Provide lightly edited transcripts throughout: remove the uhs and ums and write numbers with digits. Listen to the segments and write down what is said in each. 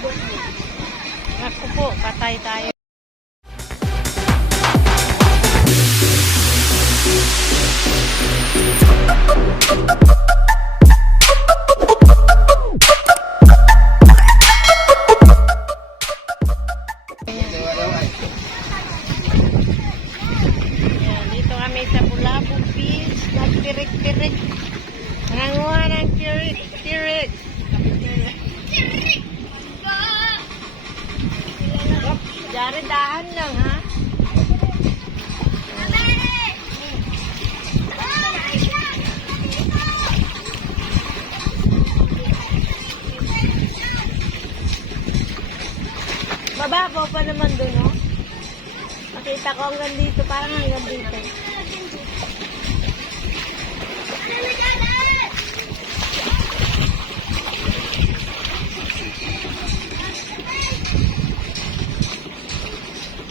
Naku po, patay tayo. Ayan, dito kami sa Bulabog Beach. Nagtirik-tirik. Nanguha ng tirik-tirik. Jari daan lang, ha? Mababaw pa naman doon, no? Makita ko hanggang dito, parang hanggang dito.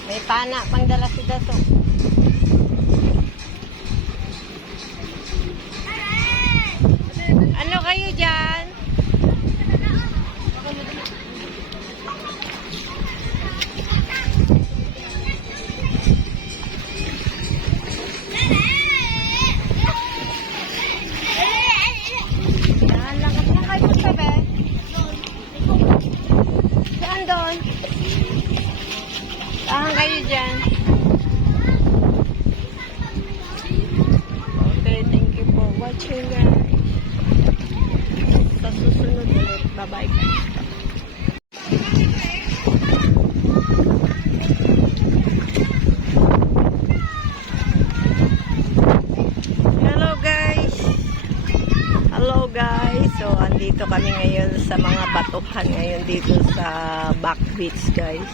May pana pang dala si Daso. Ano kayo dyan? Lakad na kayo sabi. Saan doon? Saan kayo dyan? Okay, thank you for watching, guys. Sa susunod ulit. Bye-bye, guys. Hello, guys. Hello, guys. So, andito kami ngayon sa mga batuhan ngayon dito sa Back Beach, guys.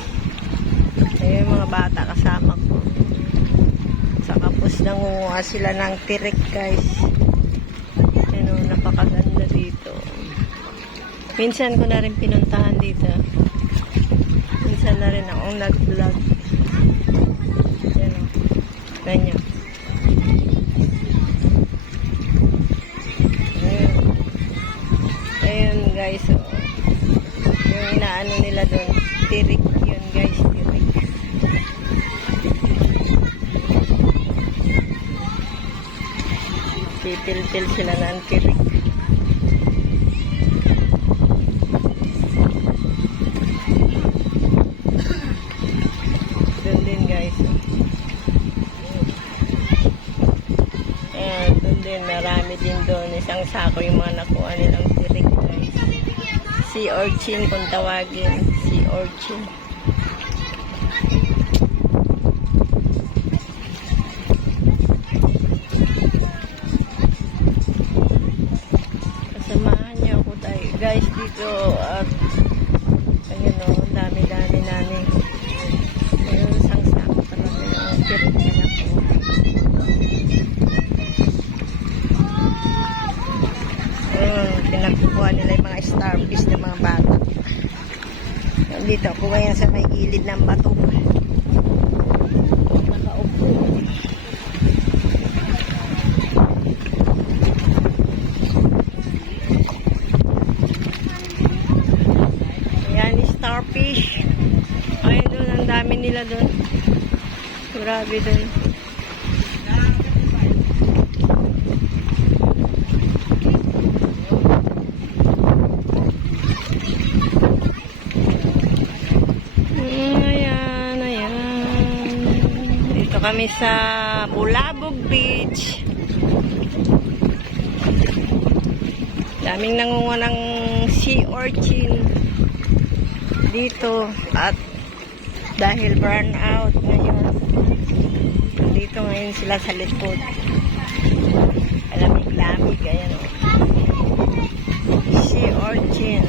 Ayun, mga bata kasama ko. Sa kapos nangunguha sila ng tirik, guys. Ano, napakaganda dito. Minsan ko na rin pinuntahan dito. Minsan na rin akong nag-vlog. Ano, ganyan. Ayun. Ayun, guys. So, yung inaano nila doon, tirik yun, guys. Tirik. Pipil-pil sila ng tirik. Doon din, guys. Ayan, doon din. Marami din doon. Isang sako yung mga nakuha nilang tirik, guys. Sea urchin kung tawagin. Sea urchin. Samahan niyo ako tayo, guys, dito. At ayun, o, dami-dami namin. Ayun, isang sako talaga yung tirik na nakuha. Ayun, pinagkukuha nila yung mga starfish ng mga bata. Dito ako ngayon sa may gilid ng bato. Nakaupo. Ayan, starfish. Ayun doon, ang dami nila doon. Grabe doon. Kami sa Bulabog Beach. Daming nangunguha ng sea urchin dito at dahil burn out ngayon. Dito ngayon sila sa likod. Lamig-lamig. Ayan o. Sea urchin.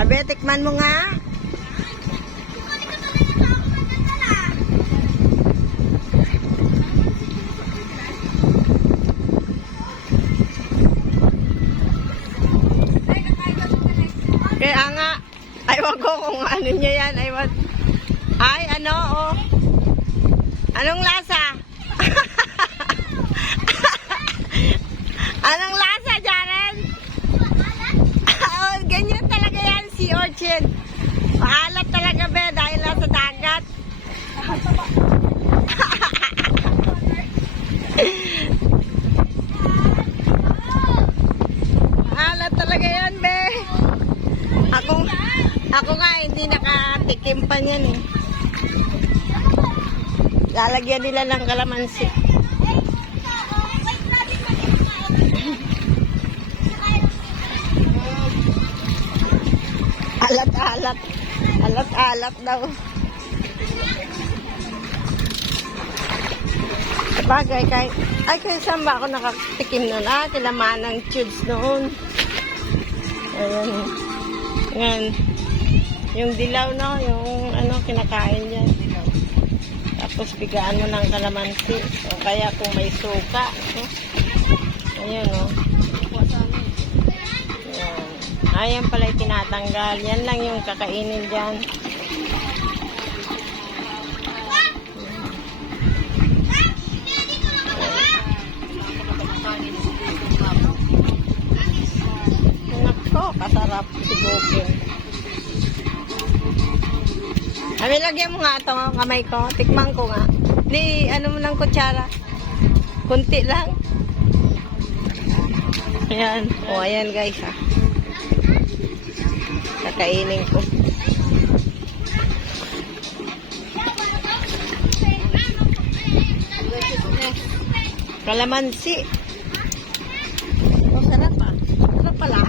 Abe, tikman mo nga. Kaya nga, aywan ko kung ano niya yan. Ay, ano, oh. Anong lasa? Anong lasa, Jaren? Oh, ganyan talaga yan, si Orchin. Maalat talaga, be, dahil nasa dagat. Maalat talaga yan, be. Ako nga, hindi nakatikim pa niyan eh. Lalagyan nila ng kalamansi. Alat-alat. Alat-alat daw. Bagay, kay saan ba ako nakatikim nun? Tinamaan ng tubes noon. Ayan. Ayan. Yung dilaw, no? Yung ano, kinakain yan. Tapos bigaan mo ng kalamansi. O kaya kung may suka. No? Ayan, no? Ayan. Ayan pala yung tinatanggal. Yan lang yung kakainin dyan. Nako, kasarap sigugin. Ay, lagyan mo nga ito ang kamay ko. Tikman ko nga. Di, ano mo ng kutsara. Kunti lang. Ayan. O, ayan guys, ha. Kakainin ko. Kalamansi. Oh, sarap ah. Sarap pala.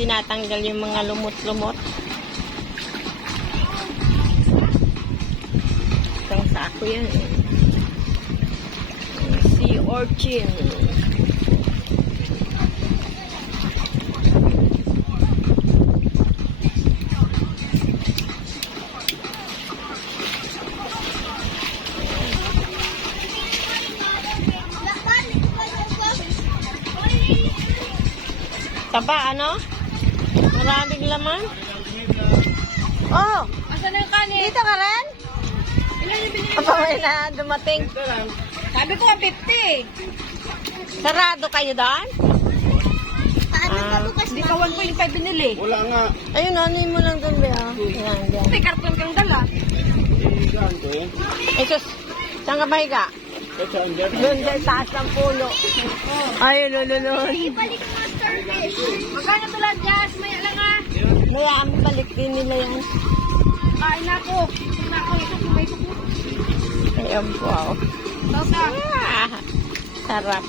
Tinatanggal yung mga lumot-lumot. Isang sako yan. Sea urchin. Taba, ano? Maraming laman. Oh! Asan yung kanin? Dito ka rin? Ilan yung binili mo? Apa may na dumating? Sabi ko 150. Sarado kayo doon? Hindi ka 1.5 binili. Wala nga. Ayun, ano mo lang doon, Bea. Yan, yan. May karton kang dala. Saan ko eh? Ay, sus. Saan ka mahiga? Saan dyan? Doon dyan, taas ng pulo. Ay, lululun. Ibalik mo service. Magkano to lang, Jazz? Maya lang ah. Mayaan, balik din nila yan. Kain na ako. Tingnan ako. Ito kung may kuko. Ayan po, oh. Tapos ah. Ah, sarap.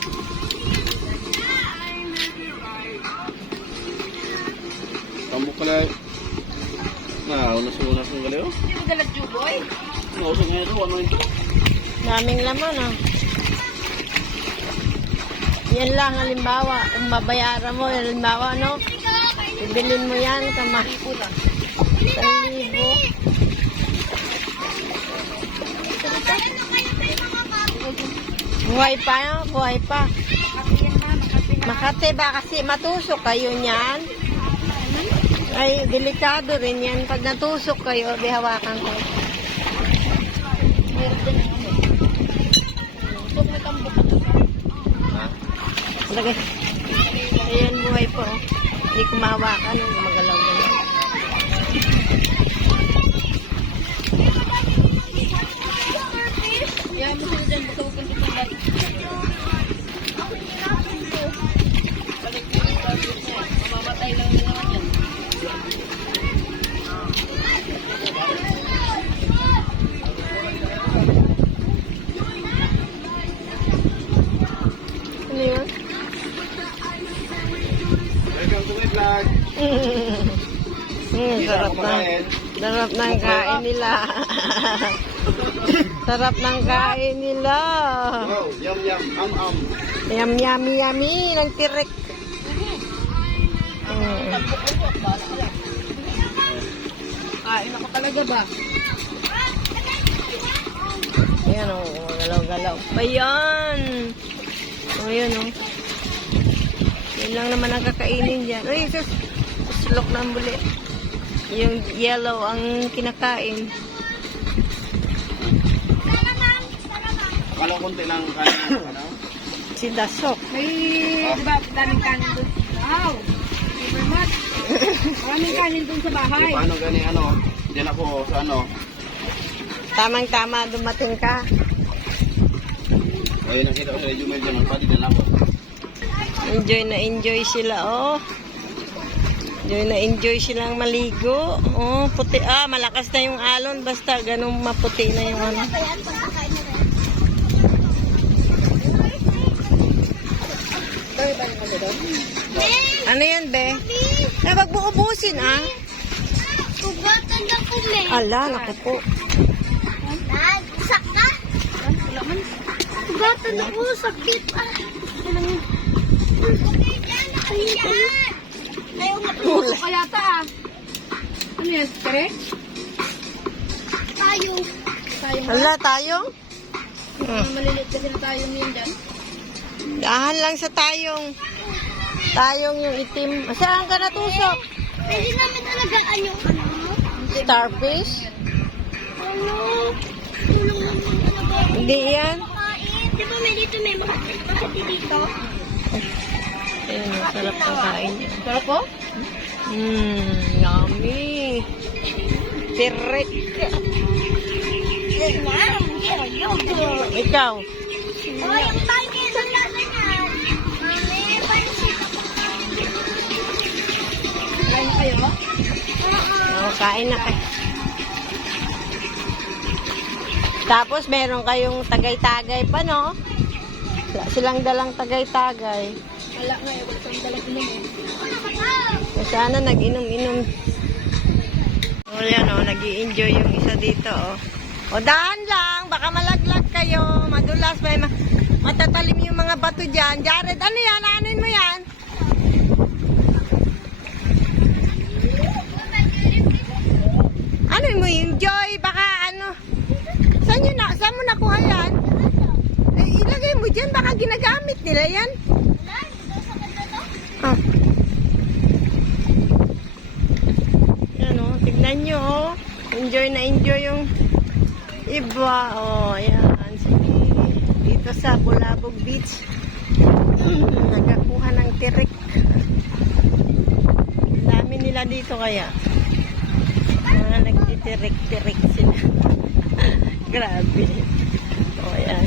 Kamu pala. Unas-unas ng galiw. Hindi mo dala juboy. Nausap nga ito. Ano ito? Daming laman, oh. Yan lang, halimbawa, kung mabayaran mo, halimbawa, no? Ibilin mo yan, kama. 1,000. Buhay pa, no? Buhay pa. Makati ba kasi matusok kayo niyan? Ay, delikado rin yan. Pag natusok kayo, di hawakan ko. Lagay. Ayan, buhay po. Hindi ko mahawakan. Gumagalaw na yan. Yan mo sila dyan. Basta huwag kang tutulat. Balik ko yung service niya. Mamamatay lang nila naman yan. Ano yun? Welcome to my vlog. Sarap na. Sarap na ang kain nila. Sarap ng kain nila. Wow, yum yum, Yum, yummy, yummy ng tirik. Kain ako talaga ba? Ayan o, galaw-galaw. Ayan. O, ayan o. Yan lang naman ang kakainin dyan. Uy, sus. Sulok na ang buli. Yung yellow ang kinakain. Akala konti lang kanin, ano? Si Dasok. May, di ba, daming kanin doon. Wow! Thank you very much. Maraming kanin doon sa bahay. Paano gani, ano? Diyan ako sa ano? Tamang-tama dumating ka. Ayun, nakita ko sa resume dyan, ang pati din ako. Enjoy na enjoy sila, oh. Enjoy na enjoy silang maligo. Oh, puti. Ah, malakas na yung alon. Basta ganun maputi na yung ano. Ano yan, be? Na wag mo ubusin, ah. Sugatan na po, me. Ala, naku po. Dad, saka. Sugatan na po, sakit. Ayaw na po. Kaya ta ah. Ano yan? Kare? Tayo. Tayo ba? Ala, tayo? Maliliit kasi na tayo ngayon dyan. Dahan lang sa tayong. Tayong yung itim. Saan ka natusok? Pwede namin talaga ano. Starfish? Ano? Tulong naman talaga. Hindi yan. Kain. Di ba may dito may mga dito? Ayun, sarap ng kain niya. Sarap po? Yummy. Tirik. Ikaw. Oh, yung pangin ng lasa niyan. Mami, pansit. Kain na kayo? Oh, kain na kayo. Tapos meron kayong tagay-tagay pa, no? Wala silang dalang tagay-tagay. Wala nga eh. Wala siyang dalang inom eh. Sana nag-inom-inom. O yan o, nag-i-enjoy yung isa dito o. O dahan lang, baka malaglag kayo. Madulas, may matatalim yung mga bato dyan. Jared, ano yan? Anuin mo yan? Ano mo yung Joy? Baka ano? Saan mo nakuha yan? Eh, ilagay mo dyan, baka ginagamit nila yan. Ah. Yan o, tignan nyo o. Enjoy na enjoy yung iba. O, ayan. Sige. Dito sa Bulabog Beach. Nagkakuha ng tirik. Dami nila dito kaya. Nagtitirik-tirik sila. Grabe. O, ayan.